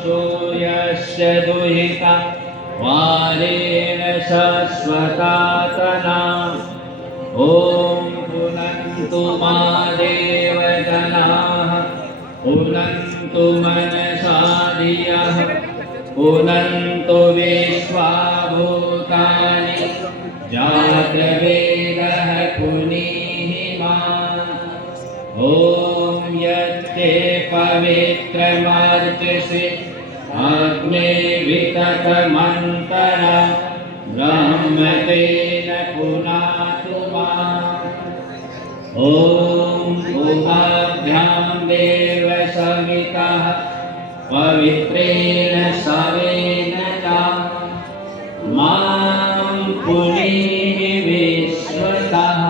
सूर्यस्य दुहिता वारेण शश्वतातना ॐ पुनन्तु मा देवजनाः पुनन्तु मनसा धियः पुनन्तु विश्वा भूतानि जातवेदः पुनीहिमा ॐ यत्ते पवित्रमर्चसि अग्ने विततमन्तरा ब्रह्मतेन पुनातु माम् ॐ उभाभ्यां देव सवितः पवित्रेण सवेन मां पुनीः विश्वतः।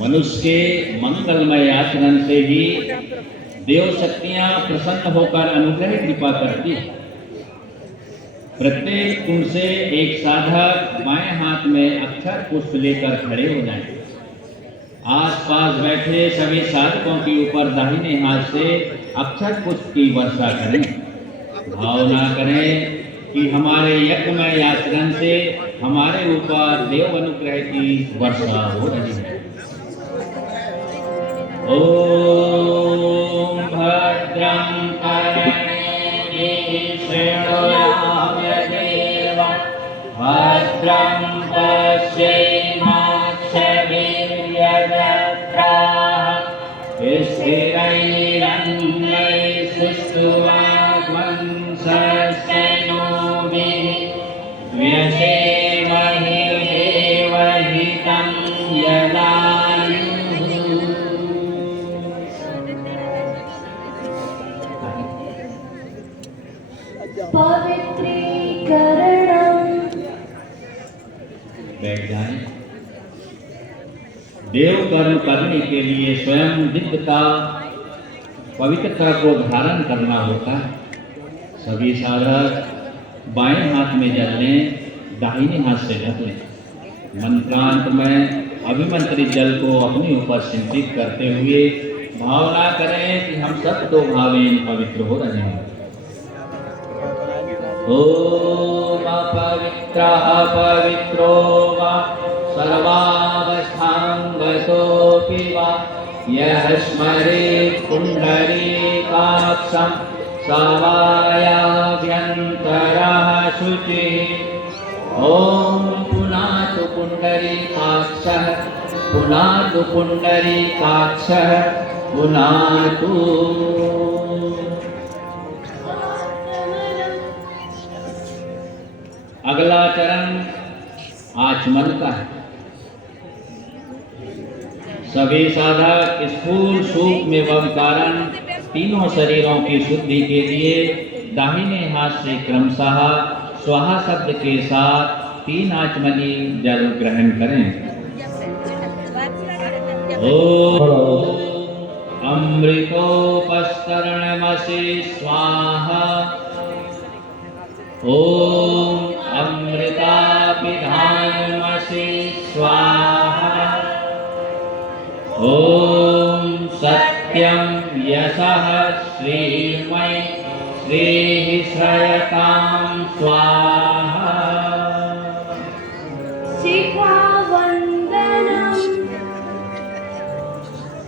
मनुष्य के मंगलमय आचरण से ही देव शक्तियां प्रसन्न होकर अनुग्रह कृपा करती है। प्रत्येक कुंड से एक साधक बाएं हाथ में अक्षर पुष्प लेकर खड़े हो जाएं। आसपास बैठे सभी साधकों के ऊपर दाहिने हाथ से अक्षर पुष्प की वर्षा करें। भावना करें कि हमारे यज्ञमय आचरण से हमारे ऊपर देव अनुग्रह की वर्षा हो रही है। ॐ भद्रं कर्णेभिः शृणुयामदेवा भद्रं पश्येमाक्षभिर्यजत्राः स्थिरैरङ्गैः सुष्ठुवाग्वंशस्तनूभिः व्यसेमहि देवहितं यदायुः। बैठ जाएं। देव कर्म करने के लिए स्वयं दिव्यता पवित्रता को धारण करना होता है। सभी साधक बाएं हाथ में जल लें, दाहिने हाथ से ढक लें। मंत्रांत में अभिमंत्रित जल को अपने ऊपर सिंचित करते हुए भावना करें कि हम सब तो भावेन पवित्र हो रहे हैं। ओम अपवित्रः अपवित्रो वा सर्वावस्थां गतोऽपि वा यः स्मरेत् पुण्डरीकाक्षं सवायाभ्यन्तरः शुचिः। ॐ पुनातु पुण्डरीकाक्षः पुनातु पुण्डरीकाक्षः पुनातु। अगला चरण आचमन का है। सभी साधक स्थूल सूक्ष्म एवं कारण तीनों शरीरों की शुद्धि के लिए दाहिने हाथ से क्रमशः स्वाहा शब्द के साथ 3 आचमनी जल ग्रहण करें। ओम अमृतोपस्तरणमसि स्वाहा। ओम अमृतापिधानमसि स्वाहा। ओम सत्यं यशः श्रीमय श्रीः श्रयतां स्वाहा।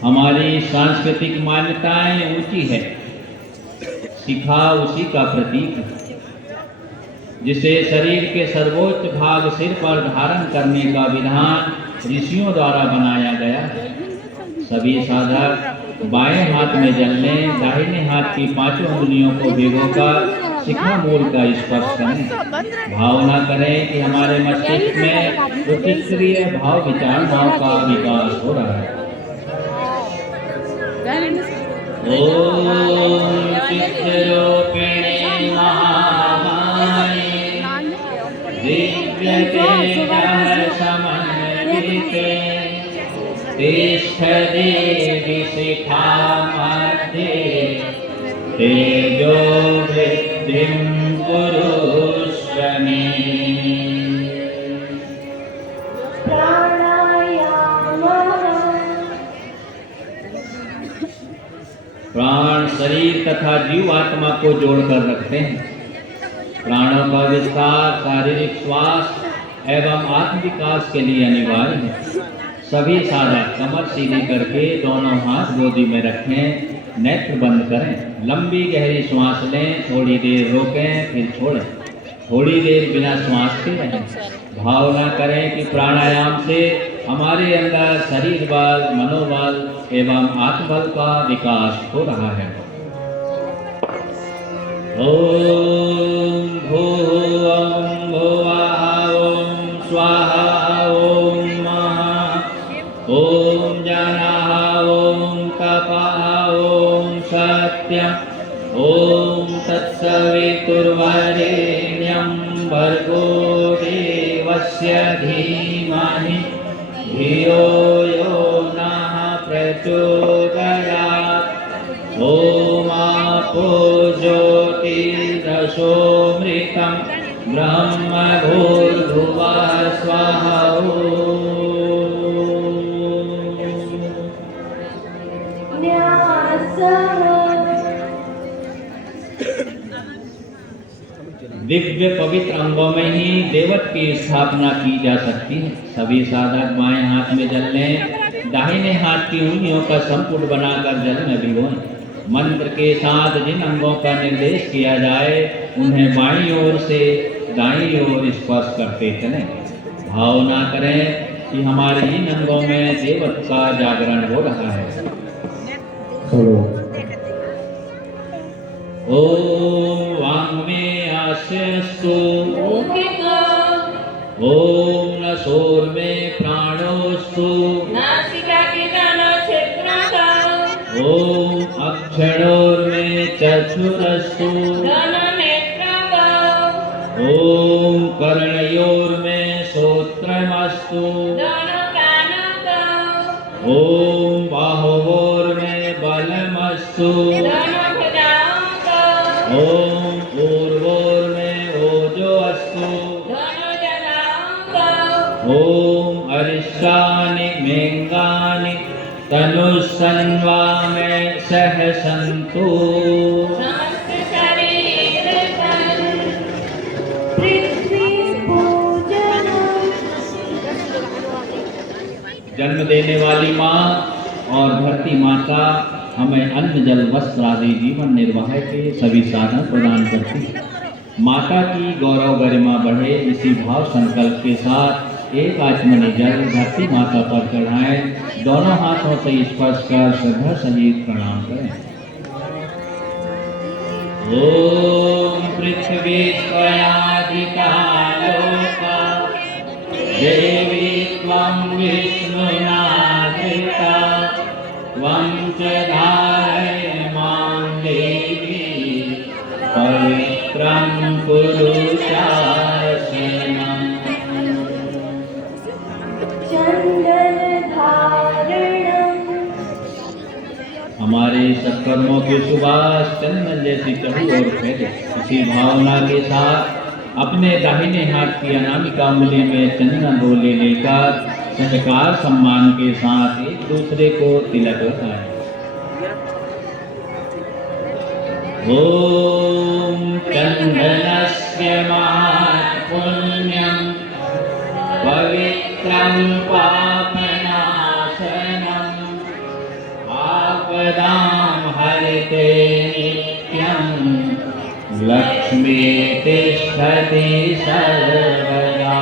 हमारी सांस्कृतिक मान्यताएं ऊंची है। शिखा उसी का प्रतीक है जिसे शरीर के सर्वोच्च भाग सिर पर धारण करने का विधान ऋषियों द्वारा बनाया गया है। सभी साधक बाएं हाथ में जल लें, दाहिने हाथ की 5 उंगलियों को भिगोकर शिखा मूल का स्पर्श करें। भावना करें कि हमारे मस्तिष्क में उच्चस्तरीय भाव विचारणाओं का विकास हो रहा है। ओम चित्तरूपिणी महामाये दिव्यतेजसमन्विते तिष्ठ देवी शिखा मध्ये तेजो वृद्धिं कुरुष्व मे। प्राण शरीर तथा जीव आत्मा को जोड़कर रखते हैं। प्राणों का विस्तार शारीरिक स्वास्थ्य एवं आत्म विकास के लिए अनिवार्य है। सभी साधक कमर सीधी करके दोनों हाथ गोदी में रखें, नेत्र बंद करें, लंबी गहरी श्वास लें, थोड़ी देर रोकें फिर छोड़ें, थोड़ी देर बिना श्वास के रहें। भावना करें कि प्राणायाम से हमारे अंदर शरीर बल, मनोबल एवं आत्मबल का विकास हो रहा है। ओम भूर्भुवः ओम स्वाहा ओम महा ओम जनः ओम तपः ओम सत्यम् ओम तत्सवितुर्वरेण्यं भर्गो देवस्य धीमहि धियो यो नः प्रचोदयात्। ओम आपो ज्योतिरसोमृतं ब्रह्म भूर्भुवः स्वः। दिव्य पवित्र अंगों में ही देवत्व की स्थापना की जा सकती है। सभी साधक बाएं हाथ में जल लें, दाहिने हाथ की उंगलियों का संपुट बनाकर जल में भिगोएं। मंत्र के साथ जिन अंगों का निर्देश किया जाए उन्हें बाईं ओर से दाईं ओर स्पर्श करते चलें। भावना करें कि हमारे इन अंगों में देवत्व का जागरण हो रहा है। ओम वाङ्मे आस्यस्तु ओम नसोर्मे प्राणोस्तु ओम अक्षणोर्मे चक्षुरस्तु ओम कर्णयोर्मे श्रोत्रमस्तु ओम बाहुवोर्मे बलमस्तु ओम पूर्वोर्मे ओजो अस्तु ओम अरिष्टानि मेंगानि तनुसन्वा में सह सन्तु। जन्म देने वाली माँ और धरती माता हमें अन्न जल वस्त्र आदि जीवन निर्वाह के सभी साधन प्रदान करती है। माता की गौरव गरिमा बढ़े, इसी भाव संकल्प के साथ एक आचमनी जल धरती माता पर चढ़ाएं। दोनों हाथों से स्पर्श कर श्रद्धा सहित प्रणाम करें। ओम पृथ्वी त्वयाधिका लोका देवी त्वं विष्णुनाधिका त्वं च धारयमां देवी पवित्रं कुरु शासनम्। हमारे सत्कर्मों के सुबास चंदन जैसी चहु और फैले। इसी भावना के साथ अपने दाहिने हाथ की अनामिका उंगली में चंदन रोले लेकर सत्कार सम्मान के साथ एक दूसरे को तिलक लगाएं। ओम चंदनस्य महापुण्यं पवित्रं पापनाशनम् आपदां हरते नित्यं लक्ष्मी तिष्ठति सर्वदा।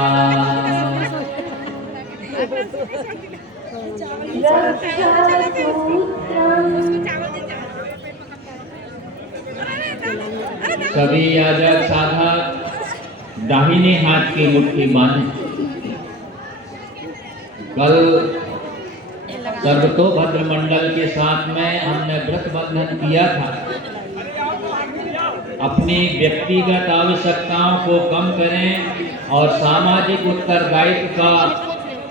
सभी याजक साधक दाहिने हाथ की मुट्ठी बांधें। कल सर्वतोभद्र मंडल के साथ में हमने व्रत बंधन किया था। अपनी व्यक्तिगत आवश्यकताओं को कम करें और सामाजिक उत्तरदायित्व का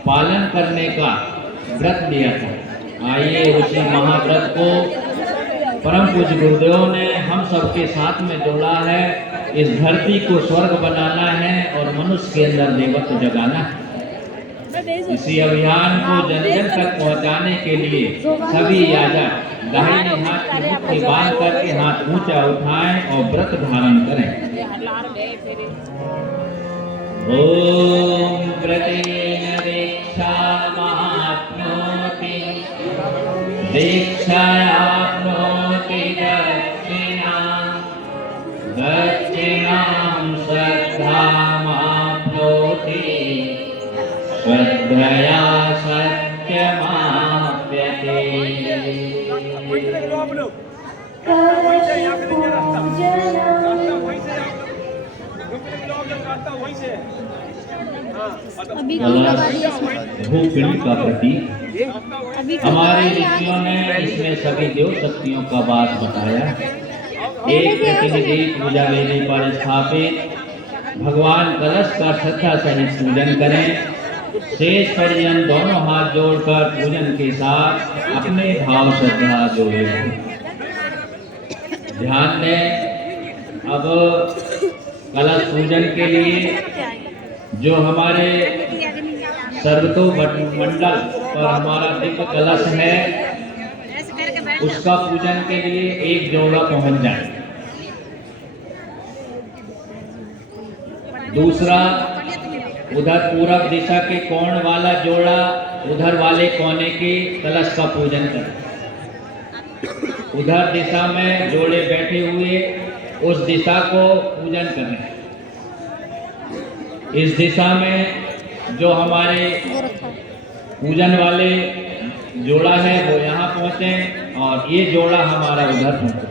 पालन करने का व्रत लिया था। आइए उसी महाव्रत को परम पूज्य गुरुदेव ने हम सबके साथ में जोड़ा है। इस धरती को स्वर्ग बनाना है और मनुष्य के अंदर देवत्व जगाना है। इसी अभियान को जन जन तक पहुंचाने के लिए सभी याजक दाहिने हाथ की मुट्ठी बांध करके हाथ ऊंचा उठाएं और व्रत धारण करें। ओम व्रतेन दीक्षा महाप्नोति दीक्षायाप्नोति दक्षिणां दक्षिणां श्रद्धामाप्नोति श्रद्धया सत्यमाप्यते। भूखड़ी का प्रतीक। हमारे ऋषियों ने इसमें सभी देव शक्तियों का वास बताया। एक प्रतिनिधि पूजा वेदी पर स्थापित भगवान कलश का श्रद्धा सहित पूजन करें। शेष परिजन दोनों हाथ जोड़कर पूजन के साथ अपने भाव श्रद्धा जोड़े। ध्यान दें, अब कलश पूजन के लिए जो हमारे सर्वतो मंडल पर हमारा दिव्य कलश है, उसका पूजन के लिए एक जोड़ा पहुंच जाए। दूसरा, उधर पूरब दिशा के कोण वाला जोड़ा उधर वाले कोने के कलश का पूजन करें। उधर दिशा में जोड़े बैठे हुए उस दिशा को पूजन करें। इस दिशा में जो हमारे पूजन वाले जोड़ा है वो यहाँ पहुँचे और ये जोड़ा हमारा उधर पहुँचे।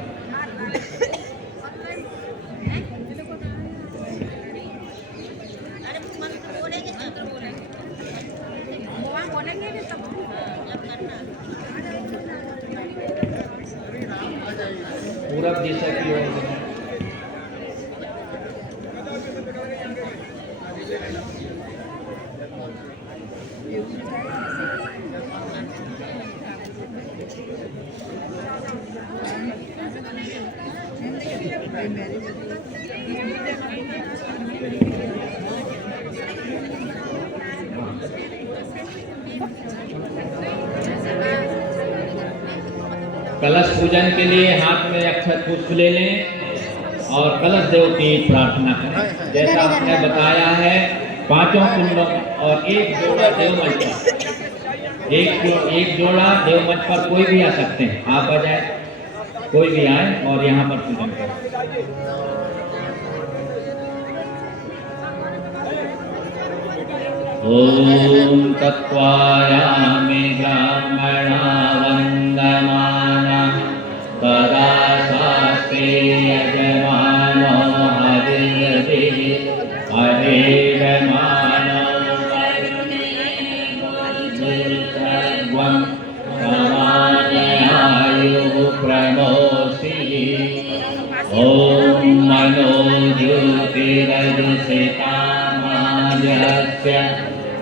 पूरब दिशा की ओर कलश पूजन के लिए हाथ में अक्षत पुष्प ले लें और कलश देव की प्रार्थना करें। जैसा आपने बताया है, पांचों कुंडों और एक जोड़ा देव मंच पर, एक जोड़ा देव मंच पर कोई भी आ सकते हैं। आप आ जाए, कोई भी आए और यहाँ पर पूजन करें। ओम तत्वायामि ब्राह्मणा वन्दमाना तदा शास्त्रे यजमानो हरिर्दिः हरिर्मानो सर्वं समानयायुः प्रणोषिः। ॐ मनो ज्योतिरजुषितामाजस्य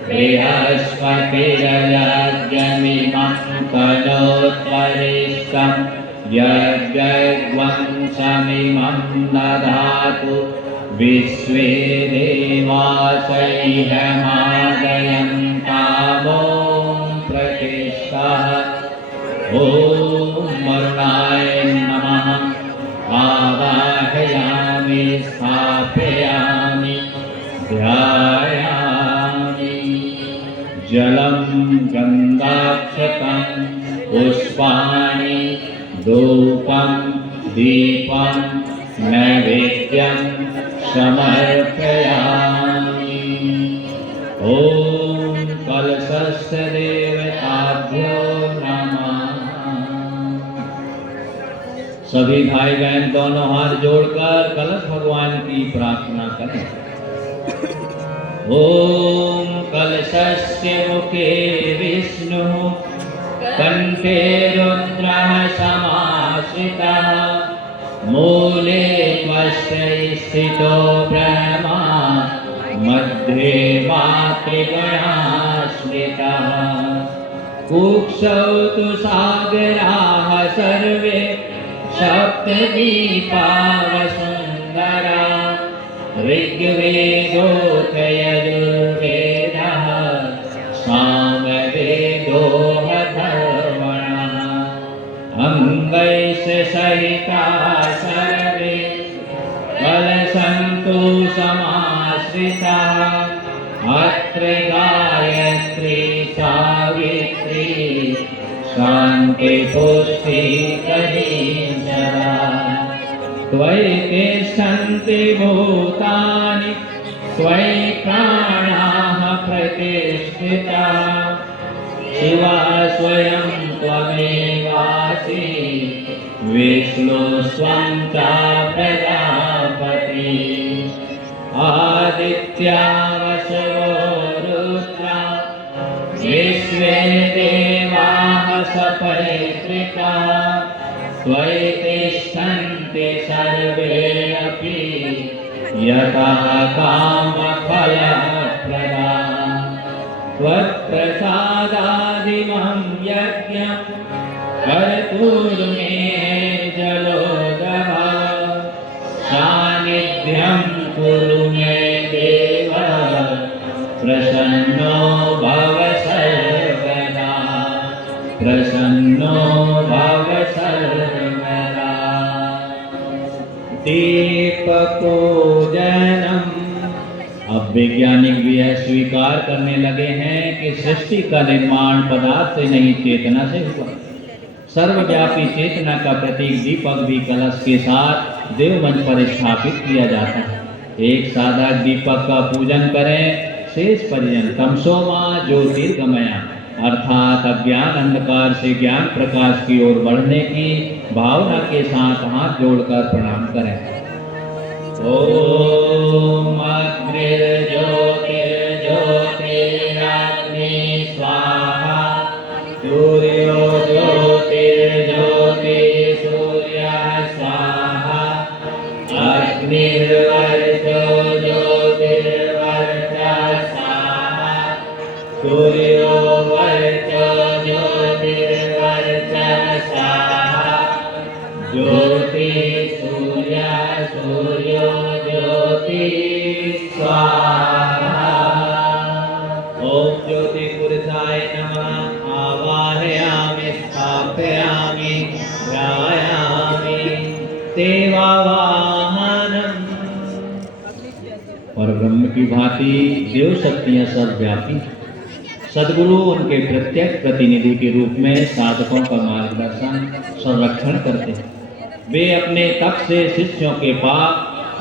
बृहस्पतिरयज्ञमिमं तनोत्वरिष्ठं यज्ञवंशमिमं दधातु विश्वे देवासैहमादयन्तामो प्रतिष्ठः। ॐ वरुणाय नमः। आवाहयामि स्थापयामि ध्यायामि। जलं गन्धाक्षतं पुष्पाणि धूपं दीपं नैवेद्यं समर्पयामि। ॐ कलशस्य देवताभ्यो नमः। सभी भाई बहन दोनों हाथ जोड़कर कलश भगवान की प्रार्थना करें। ओम कलशस्य मुखे विष्णुः कंठे रुद्रः समाश्रितः मूले त्वस्य स्थितो ब्रह्मा मध्ये मातृगणाश्रितः। कुक्षौ तु सागराः सर्वे सप्तदीपावसुन्दरा ऋग्वेदोऽथ यजुर्वेदः सामवेदोऽथर्वणः अङ्गैश्च सहिता सर्वे फलसन्तु समाश्रिताः अत्र गायत्री सावित्री शान्ति पुष्टि करीशरा त्वयि तिष्ठन्ति भूतानि त्वयि प्राणाः प्रतिष्ठिताः शिवा स्वयं त्वमेवासि विष्णुस्त्वं च प्रजापति आदित्या वसवो रुद्रा विश्वे देवाः सपैतृकाः त्वयि तिष्ठन्ति सर्वे अपि यतः कामफलप्रदाः त्वत्प्रसादादिमहं यज्ञं कर्तुर्मे जलोदभः सान्निध्यं कुरु मे देव प्रसन्नो भव सर्वदा प्रसन्नो भव सर्वदा दीपपूजनम्। अब वैज्ञानिक भी यह स्वीकार करने लगे हैं कि सृष्टि का निर्माण पदार्थ से नहीं चेतना से हुआ। सर्वव्यापी चेतना का प्रतीक दीपक भी कलश के साथ देव मंच पर स्थापित किया जाता है। एक साधक दीपक का पूजन करें, शेष परिजन तमसोमा ज्योतिर्गमया अर्थात अज्ञान अंधकार से ज्ञान प्रकाश की ओर बढ़ने की भावना के साथ हाथ जोड़कर प्रणाम करें। ओम अग्निर्ज्योतिर्ज्योतिराग्नि स्वाहा सूर्यो ज्योतिर्ज्योति सूर्यः स्वाहा अग्निर्वर्चो ज्योतिर्वर्चः स्वाहा सूर्यो वर्चो ज्योतिर्वर्चः स्वाहा ज्योति सूर्य सूर्यो ज्योति स्वाहा। ओम ज्योति पुरुषाय नमः आवाहयामि स्थापयामि ध्यायामि देवावाहनम्। और ब्रह्म की भांति देव शक्तियां सर्वव्यापी सद्गुरु उनके प्रत्यक्ष प्रतिनिधि के रूप में साधकों का मार्गदर्शन संरक्षण करते हैं। वे अपने तप से शिष्यों के पाप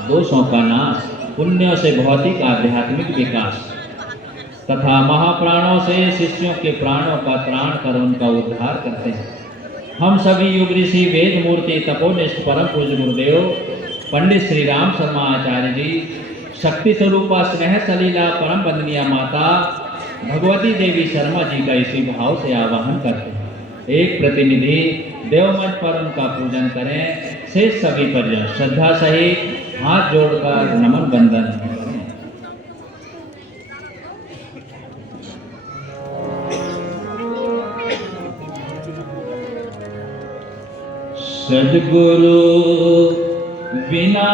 दोषों का नाश, पुण्यों से भौतिक आध्यात्मिक विकास तथा महाप्राणों से शिष्यों के प्राणों का त्राण कर उनका उद्धार करते हैं। हम सभी युग ऋषि वेद मूर्ति तपोनिष्ठ परम पूज्य गुरुदेव पंडित श्री राम शर्मा आचार्य जी, शक्ति स्वरूपा स्नेह सलीला परम वंदनीय माता भगवती देवी शर्मा जी का इसी भाव से आवाहन करते हैं। एक प्रतिनिधि देवमंच पर उनका पूजन करें। शेष सभी परिजन श्रद्धा सहित हाथ जोड़कर नमन बंदन करें। सद्गुरु बिना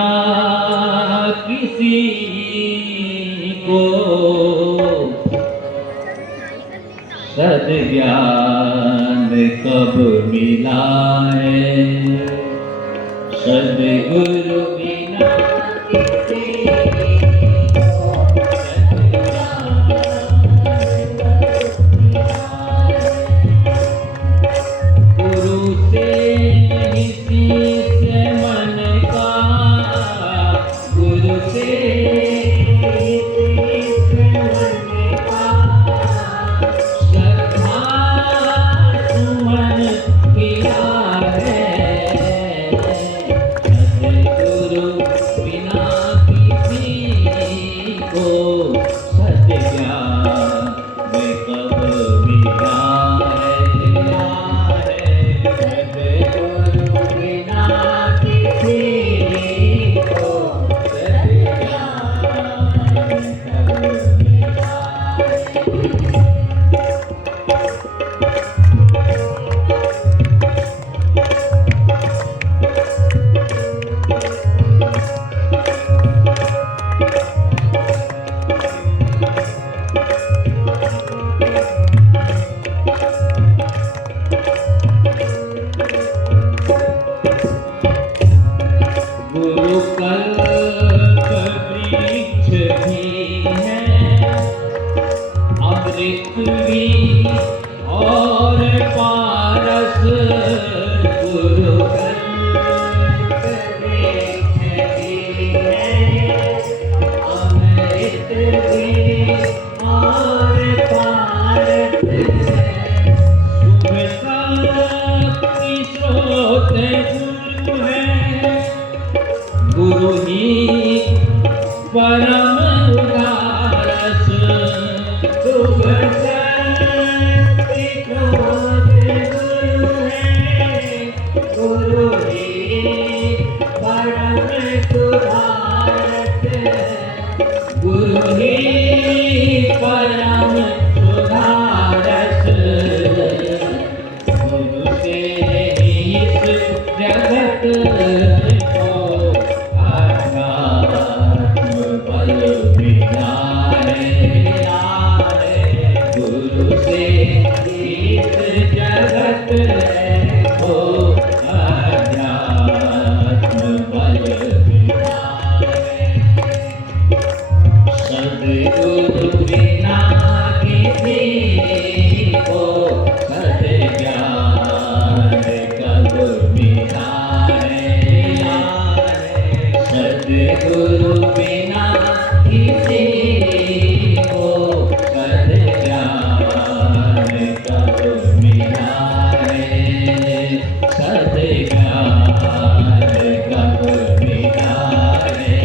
किसी को सद्ज्ञान कब मिला है। सद्गुरु बिना किसी गुरु से नहीं शिष्य मन का, गुरु से गुरु गुरु ही परम उदारस, शुभ शक्ति क्रोध गुरु है, गुरु ही परम सुधारस, गुरु ही परम सुधारस, गुरु से ही इस जगत को अध्यात्म बल मिलाए, गुरु से इस जगत को अध्यात्म बल मिलाए। सद्गुरु बिना किसी को सद्ज्ञान कब मिलाए, सद्गुरु बिना किसी को सद्ज्ञान कब मिलाए, सद्ज्ञान कब मिलाए,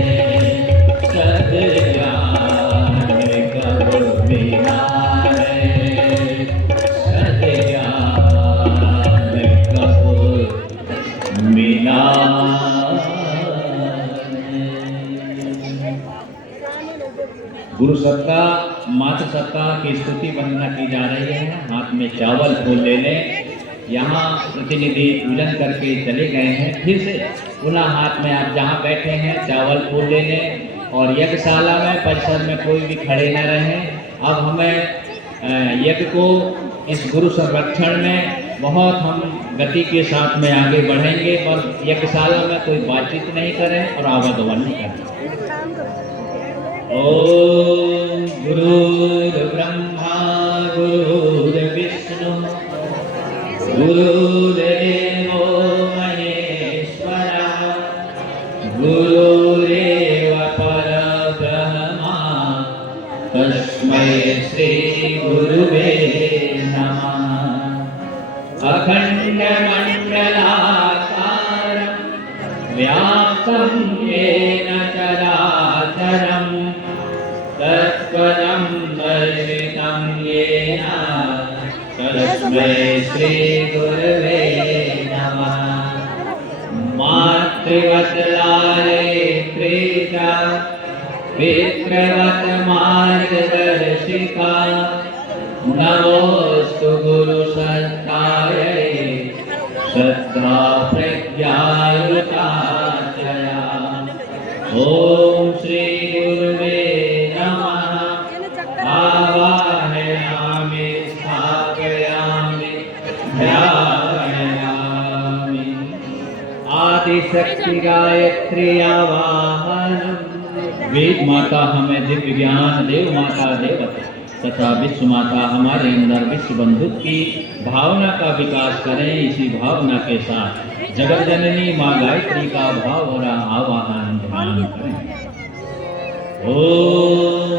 सद्ज्ञान कब मिलाए, सद्ज्ञान कब गुरु सत्ता मातृ सत्ता की स्तुति वंदना की जा रही है। हाथ में चावल फूल ले लें। यहाँ प्रतिनिधि पूजन करके चले गए हैं, फिर से पुनः हाथ में आप जहाँ बैठे हैं चावल फूल ले लें और यज्ञशाला में परिसर में कोई भी खड़े न रहें। अब हमें यज्ञ को इस गुरु संरक्षण में बहुत हम गति के साथ में आगे बढ़ेंगे, पर यज्ञशाला में कोई बातचीत नहीं करें और आवागमन नहीं करें। ओम गुरुर्ब्रह्मा गुरुर्विष्णु गुरुर्देवो महेश्वरः, गुरुरेव परब्रह्मा तस्मै श्री गुरुवे नमः। अखण्डमण्डलाकारं व्याप्तं येन चराचरं, तत्पदं दर्शितं येन तस्मै श्री गुरवे नमः। मातृवत् लालित्री च पितृवत् मार्गदर्शिका, नमोऽस्तु गुरुसत्तायै श्रद्धा प्रज्ञायुताचया। ओम श्री गुरुवे नमः। आवाहयामि स्थापयामि ध्यायामि। आदिशक्ति गायत्री आवाहनम्। वेद माता हमें दिव्य ज्ञान, देव माता देवता तथा विश्व माता हमारे अंदर विश्व बंधुत्व की भावना का विकास करें। इसी भावना के साथ जगत जननी माँ गायत्री का भाव और आवाहन ध्यान करें। ओम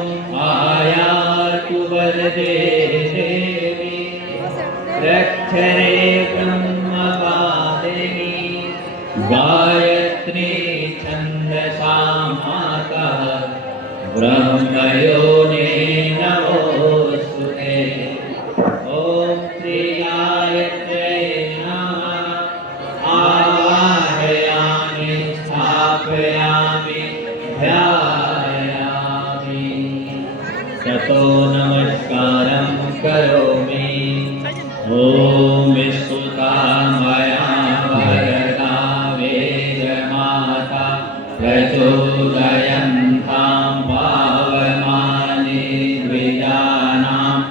आयातु वरदे देवी रक्षरे ब्रह्मवादिनी, गायत्री छन्दसा माता ब्रह्मयोने नमोस्तुते। ओम श्री गायत्र्यै नमः। आवाहयामि स्थापयामि ध्यायामि। ततो नमस्कारं करोमि। ओम स्तुता मया वरदा वेदमाता प्रचोदयन्तां पावमानि द्विजानाम्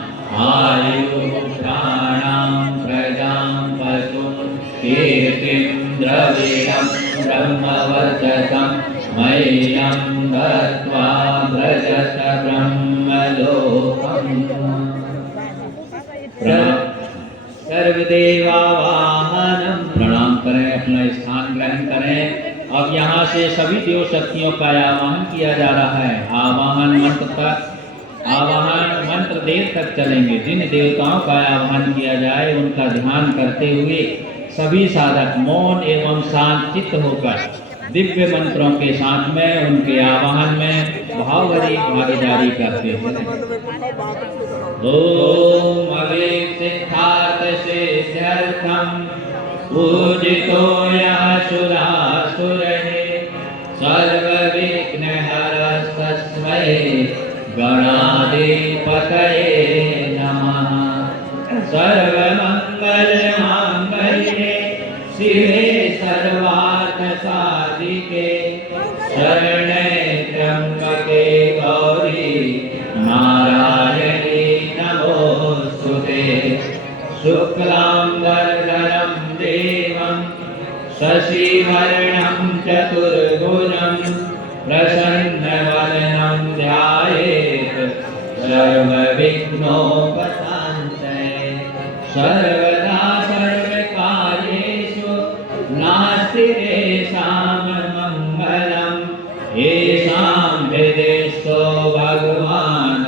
आयुष्राणां प्रजां पशुं कीर्तिं द्रविडं ब्रह्मवर्चसं मह्यं दत्त्वा व्रजत ब्रह्मलोकम्। सर्वदेवावाहनम्। प्रणाम करें, अपना स्थान ग्रहण करें। अब यहाँ से सभी देव शक्तियों का आवाहन किया जा रहा है। आवाहन मंत्र देर तक चलेंगे। जिन देवताओं का आवाहन किया जाए उनका ध्यान करते हुए सभी साधक मौन एवं शांत चित्त होकर दिव्य मंत्रों के साथ में उनके आवाहन में भावभरी भागीदारी करते हैं। ओम अवेक्ष सिद्धार्थ सिद्ध्यर्थम पूजितो यः सुरासुरैः सर्वविघ्नहरस्तस्मै गणाधिपतये नमः। सर्वमङ्गलमाङ्गल्ये शिवे सर्वार्थसाधिके शरणे त्र्यम्बके गौरी नारायणी नमोस्तुते। शुक्लाम्बरधरं देवं शशिवर्णं चतुर्भुजं प्रसन्नवदनं ध्यायेत् सर्वविघ्नोपशान्तये। सर्वदा सर्वकार्येषु नास्ति तेषां मङ्गलं येषां हृदयस्थो भगवान्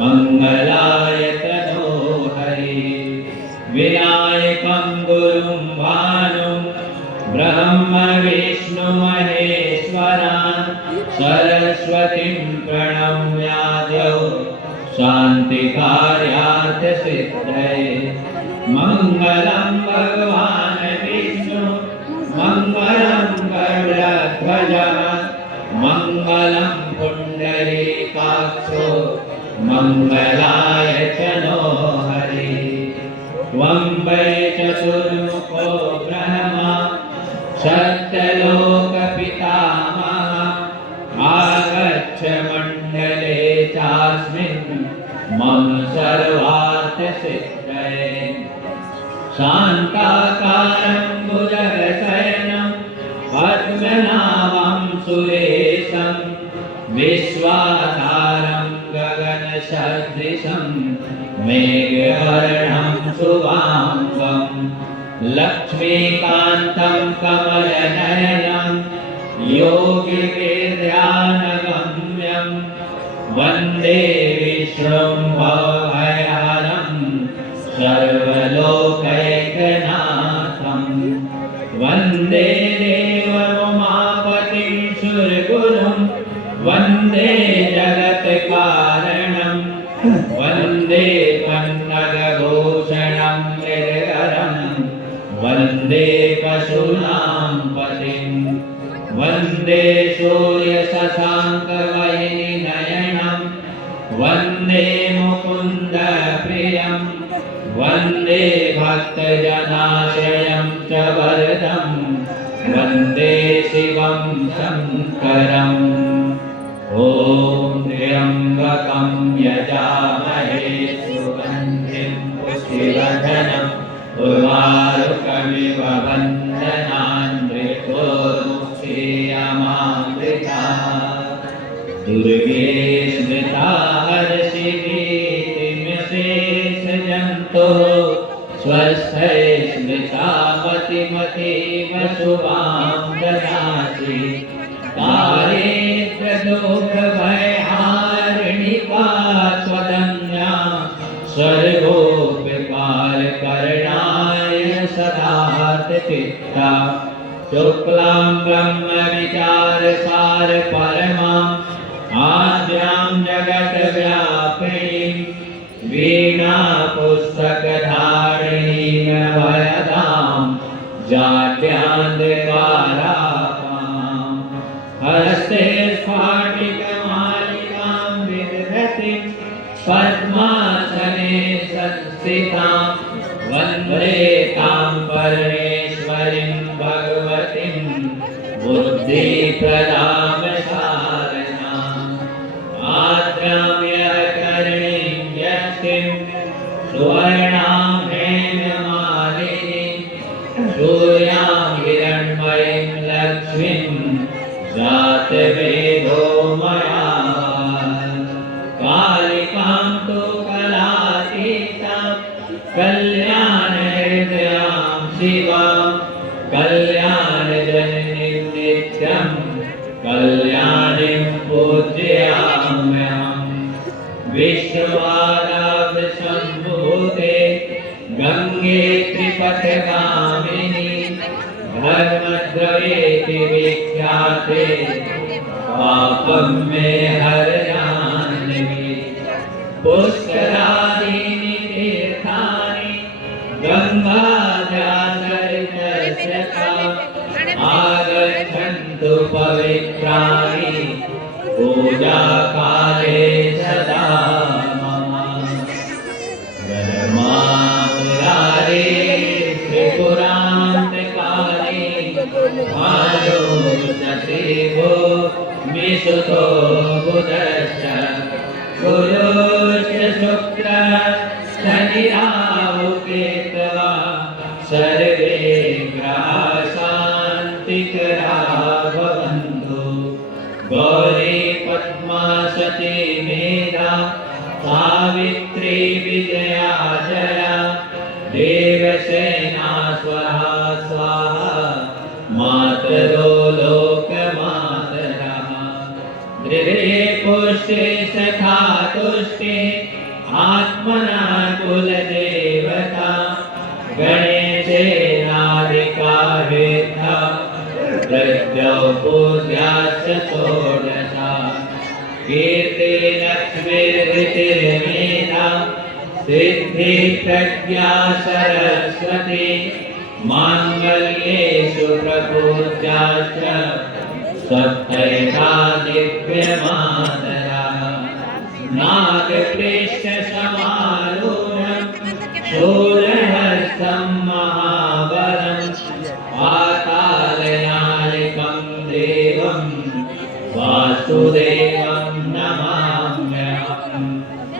मङ्गलाय तनो हरिः। विनायकं गुरुं भानुं ब्रह्म विष्णु महेश्वरान् सरस्वतीं प्रणम्याद्यौ शान्तिकार्यार्थसिद्धये। मङ्गलं भगवान् विष्णु मङ्गलं गरुडध्वजः मङ्गलं पुण्डरीकाक्षो मङ्गलाय तनो हरिः। त्वं वै चतुर्मुखो ब्रह्मा सत्यलोकपितामहः आगच्छ मण्डले चास्मिन् मम सर्वार्थसिद्धये। शान्ताकारं भुजगशयनं पद्मनाभं सुरेशं विश्वाधारं गगनसदृशं मेघवर्णं शुभाङ्गं लक्ष्मीकान्तं कमलनयनं योगिविद्यानगम्यं वन्दे विष्णुं भवभयहरं सर्वलोकैकनाथं। वन्दे देवोमापतिं सुरगुरुं वन्दे जगत्कारणं वन्दे पन्नगभूषणं मृगधरं वन्दे पशूनां पतिं वन्दे सूर्यशशाङ्कवह्निनयनं वन्दे मुकुन्दप्रियं वन्दे भक्तजनाश्रयं च वरदं वन्दे शिवं शङ्करम्। ॐ त्र्यम्बकं यजामहे सुगन्धिं पुष्टिवर्धनम् उर्वारुकमिव बन्धनान् मृत्योर्मुक्षीयमामृतात्। दुर्गे स्मृता हर्षिभीतिमशेषजन्तुः स्वस्थै स्मृता मतिमतीव शुभां ददासि। दारिद्र्यदुःखभयहारिणिका त्वदन्या सर्वोपकारकरणाय सदार्थिता। शुक्लां ब्रह्मविचारसारपरमाम् आद्यां जगद्व्यापिनीं वीणापुस्तकधारिणीं वरदां जाड्यान्धकारापां। हस्ते स्फाटिकमालिकां विदधतीं पद्मासने संस्थितां वन्दे तां परमेश्वरीं भगवतीं बुद्धिप्रदां सारणाम्। आद्रां यःकर्णीं यष्टिं सुवर्णां हेममालिनीं सूर्यां हिरण्मयीं लक्ष्मीं जातवेदो मया। कालिकां तु कलातीतां कल्याणहृदयां शिवां कल्याणजननीं नित्यं कल्याणीं पूजयाम्यहम्। विश्ववादाब्धसम्भूते गङ्गे त्रिपथगामिनी धर्मद्रवेति विख्याते पापम में हर जाह्नवी पुष्कराणि तीर्थानि गंगाजलसरितस्य आगच्छन्तु पवित्राणि पूजा काले सदा मम ब्रह्मापुरारे त्रिपुरान्तकाले भानुसचिवो मिसुतो बुधश्च गुरुश्च शुक्रः शनिराहु केतवः सर्वे ग्रहाः शान्तिकरा भवन्तु गौरी पद्मा सती मेधा सावित्री विजया जया देवसेना स्वाहा स्वाहा मातरो लोकमातरः गृहे पुष्टे सखा तुष्टे आत्मना कुलदेवता गणेशेनादिका वेदा प्रत्यौ पूज्याश्च षोडशा कीर्ति लक्ष्मीर्हृतिर्मेधा सिद्धि प्रज्ञा सरस्वती माङ्गल्येषु प्रपूज्याश्च सप्तैधा दिव्यमातरः नागपृष्ठसमारूढं शूलहस्तं महाबलं पातालनायकं देवं वासुदेवं नमाम्यहम्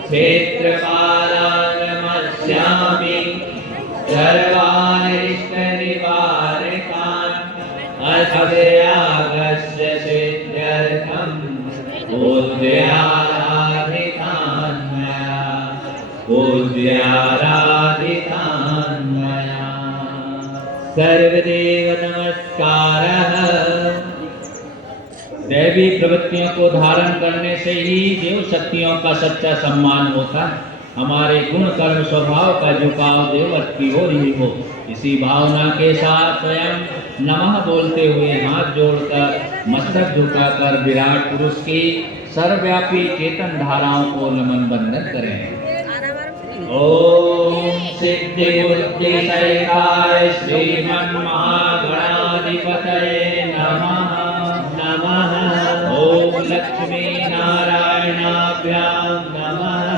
क्षेत्रपालानमस्यामि सर्वानिष्टनिवारकान् अभयागस्य सिद्ध्यर्थं पूज्याराधितान् मया सर्वदेव नमस्कारः। दैवी प्रवृत्तियों को धारण करने से ही देव शक्तियों का सच्चा सम्मान होता है। हमारे गुण कर्म स्वभाव का झुकाव देवत्व की ओर ही हो। इसी भावना के साथ स्वयं नमः बोलते हुए हाथ जोड़कर मस्तक झुकाकर विराट पुरुष की सर्वव्यापी चेतन धाराओं को नमन बंदन करें। ओम सिद्धि बुद्धि सहिताय श्रीमन्महागणाधिपतये नमः नमः। ओम लक्ष्मी नारायणाभ्यां नमः।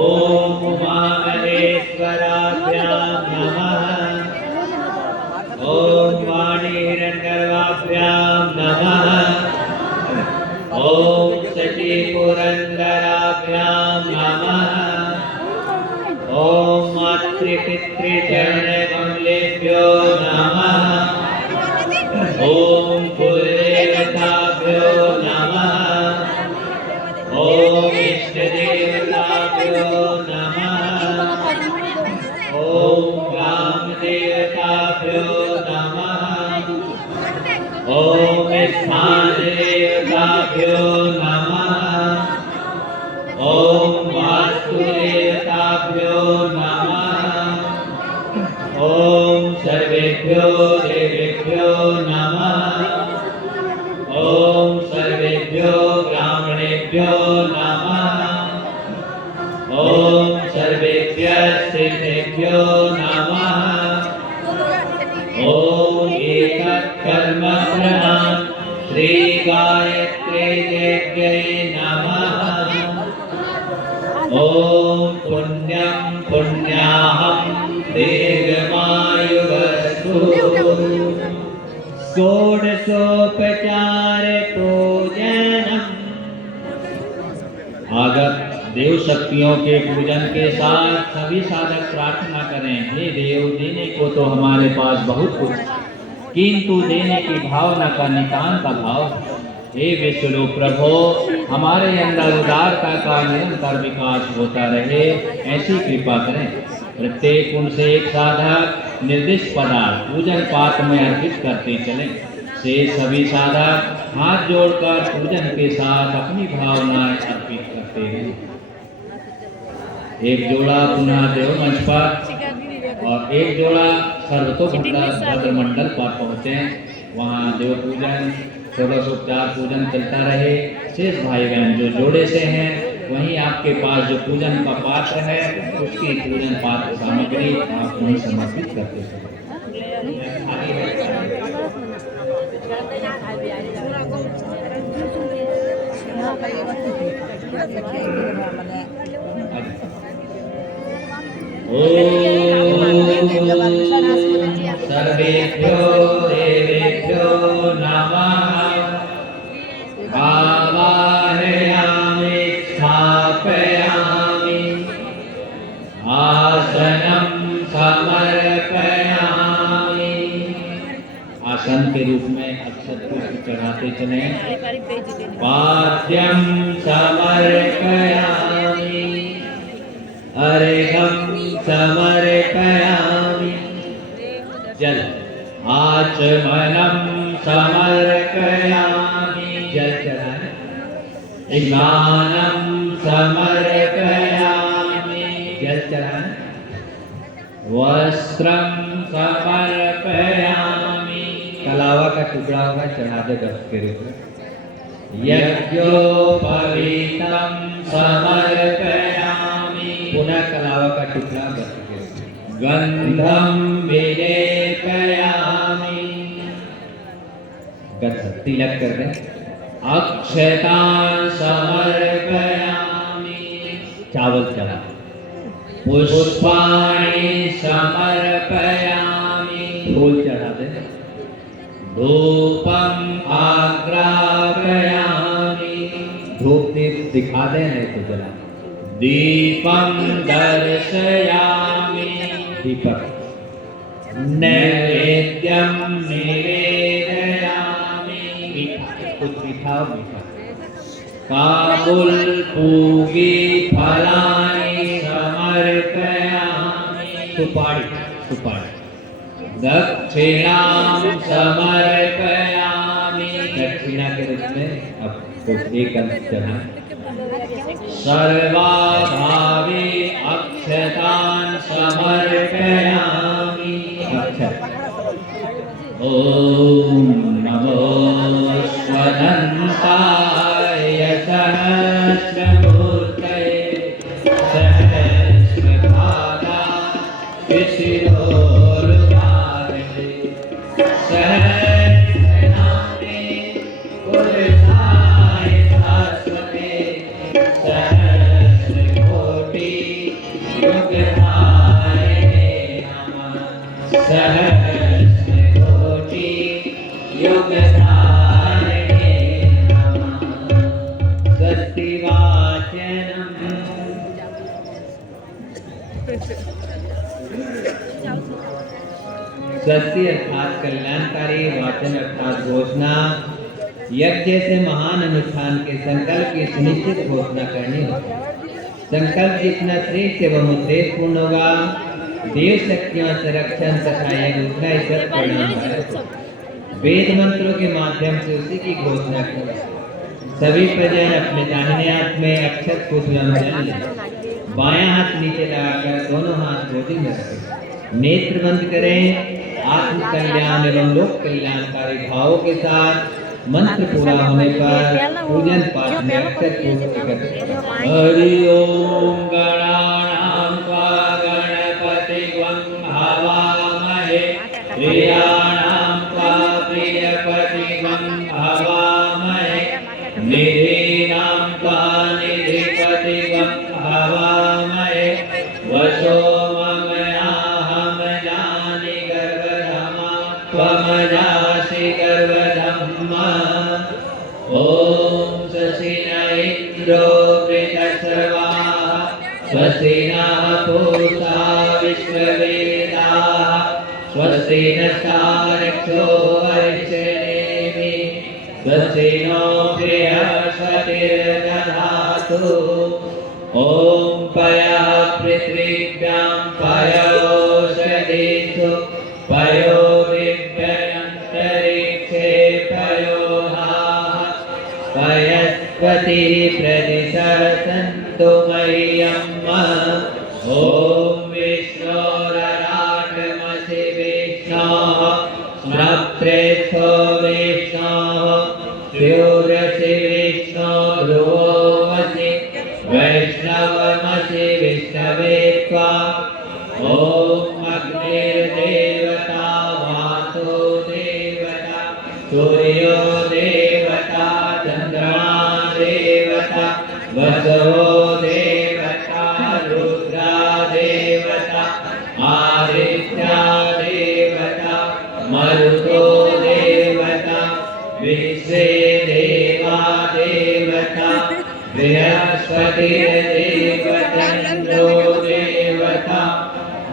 ओम उमामहेश्वराभ्यां नमः। ओम वाणी हिरण्यगर्भाभ्यां नमः। ओम शची पुरंदराभ्यां नमः। ओम मातृपितृचरणकमलेभ्यो नमः। ओम कुलदेवताभ्यो नमः। ओम इष्टदेवताभ्यो नमः। ओम ग्रामदेवताभ्यो नमः। ओम स्थानदेवताभ्यो नमः। ओम वास्तुदेवताभ्यो नमः। ओम सर्वेभ्यो देवेभ्यो नमः। ओम सर्वेभ्यो ब्राह्मणेभ्यो नमः। ओम सर्वेभ्यः सिद्धेभ्यो नमः। ओम एकत्कर्मप्रदान श्री गायत्री देव्यै नमः। ओम पुण्यं पुण्याहं दीर्घमायुरस्तु। षोडशोपचार पूजनम्। आगत देव शक्तियों के पूजन के साथ सभी साधक प्रार्थना करें, हे देव, देने को तो हमारे पास बहुत कुछ, किंतु देने की भावना का नितांत अभाव। हे विष्णु प्रभो, हमारे अंदर उदारता का निरंतर विकास होता रहे, ऐसी कृपा करें। प्रत्येक कुंड से एक साधक निर्दिष्ट पदार्थ पूजन पात्र में अर्पित करते चलें। से सभी साधक हाथ जोड़कर पूजन के साथ अपनी भावनाएं अर्पित करते हैं। एक जोड़ा पुनः देव मंच पर और एक जोड़ा सर्वतोभद्र मंडल पर पहुँचे। वहाँ देव पूजन, षोडशोपचार पूजन चलता रहे। शेष भाई बहन जो जोड़े से हैं, वहीं आपके पास जो पूजन का पात्र है, उसकी पूजन पात्र सामग्री आप वहीं समर्पित करते हैं। सर्वेभ्यो देवेभ्यो नमः। आवाहयामि स्थापयामि आसनं समर्पयामि। आसन के रूप में अक्षत पुष्प चढ़ाते चले। पाद्यं समर्पयामि अर्घं समर्पयामि। जल आचमनं समर्पयामि। जल चढ़ाए। स्नानं समर्पयामि। जल चढ़ाए। वस्त्रं समर्पयामि। कलावा का टुकड़ा होगा, चढ़ा दे गप के रूप में। यज्ञोपवीतं समर्पयामि। पुनः कलावा का टुकड़ा गप के रूप में। गंधं विलेपयामि। तिलक कर दें। अक्षतां समर्पयामि। चावल चढ़ा। पुष्पाणि समर्पयामि। फूल चढ़ा दे। धूपम आग्रापयामि। धूप दीप दिखा दे, नहीं तो जला। दीपम दर्शयामि। दीपक। नैवेद्यम निवेदयामि। कुछ मीठा मीठा। काबुल पूगी फलानि समर्पयामि। सुपारी सुपारी। दक्षिणां समर्पयामि। दक्षिणा के रूप में अब तो एक अंश चढ़ाएं। सर्वाभावी अक्षतां समर्पयामि। अक्षत। ओम नमो स्वधन्ताय सहस्रमूर्तये सहस्रपादा शिशिरोरुबाधे सहस्रनामे पुरुषाय शाश्वते सहस्रकोटि युगधारिणे नमः। सहस्रकोटि युगधारिणे नमः। स्वस्ति वाचनम्। स्वस्ति अर्थात कल्याणकारी, वाचन अर्थात घोषणा। यज्ञ से महान अनुष्ठान के संकल्प की सुनिश्चित घोषणा करनी होगी। संकल्प जितना श्रेष्ठ एवं उद्देश्य पूर्ण होगा, देव शक्तियों से रक्षण तथा यह उतना ही सत परिणाम है। वेद मंत्रों के माध्यम से उसी की घोषणा करें। सभी प्रजन अपने दाहिने हाथ में अक्षत पुष्प जल लें। बायां हाथ नीचे लगाकर दोनों हाथ गोदी में रखें। नेत्र बंद करें। आत्म कल्याण एवं लोक कल्याणकारी भावों के साथ मंत्र पूरा होने पर पूजन पाठ में अक्षत पुष्प करें। हरि ओम गणानां त्वा गणपतिं हवामहे। प्रियाणां त्वा प्रियपतिं हवामहे। निधीनां त्वा निधिपतिं हवामहे। वशो ममयाहं जानि गर्वधमा त्वमजासि गर्वधम्मा। ॐ शशि न इन्द्रो वृतश्रवाः स्वस्ति नः पूषा विश्ववेदाः स्वस्ति नस्तार्क्ष्यो अरिष्टनेमिः स्वस्ति नो बृहस्पतिर्दधातु। ॐ पयः पृथिव्यां पयोषधीषु पयो दिव्यन्तरिक्षे पयोधाः पयस्पति प्रदिशन्तु मह्यम्। ॐ विष्णोरराटमसि विष्णोः स्मृत्रेच्छो विष्णुः शिवोरसि विष्णु ध्रुवोऽसि वैष्णवमसि विष्णवे त्वा ॐ अग्निर्देवता वातो देवता सूर्यो देवता चन्द्रमा देवता वसवो देवता रुद्रा देवता आदित्या देवता मरुतो देवता विश्वे देवा देवता बृहस्पतिर्देवचन्द्रो देवता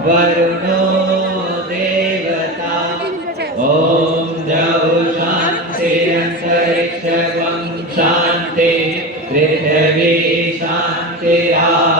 वरुणो देवता ॐ द्यौ शान्ति अन्तरिक्षं शान्ति पृथिवी शान्तिराप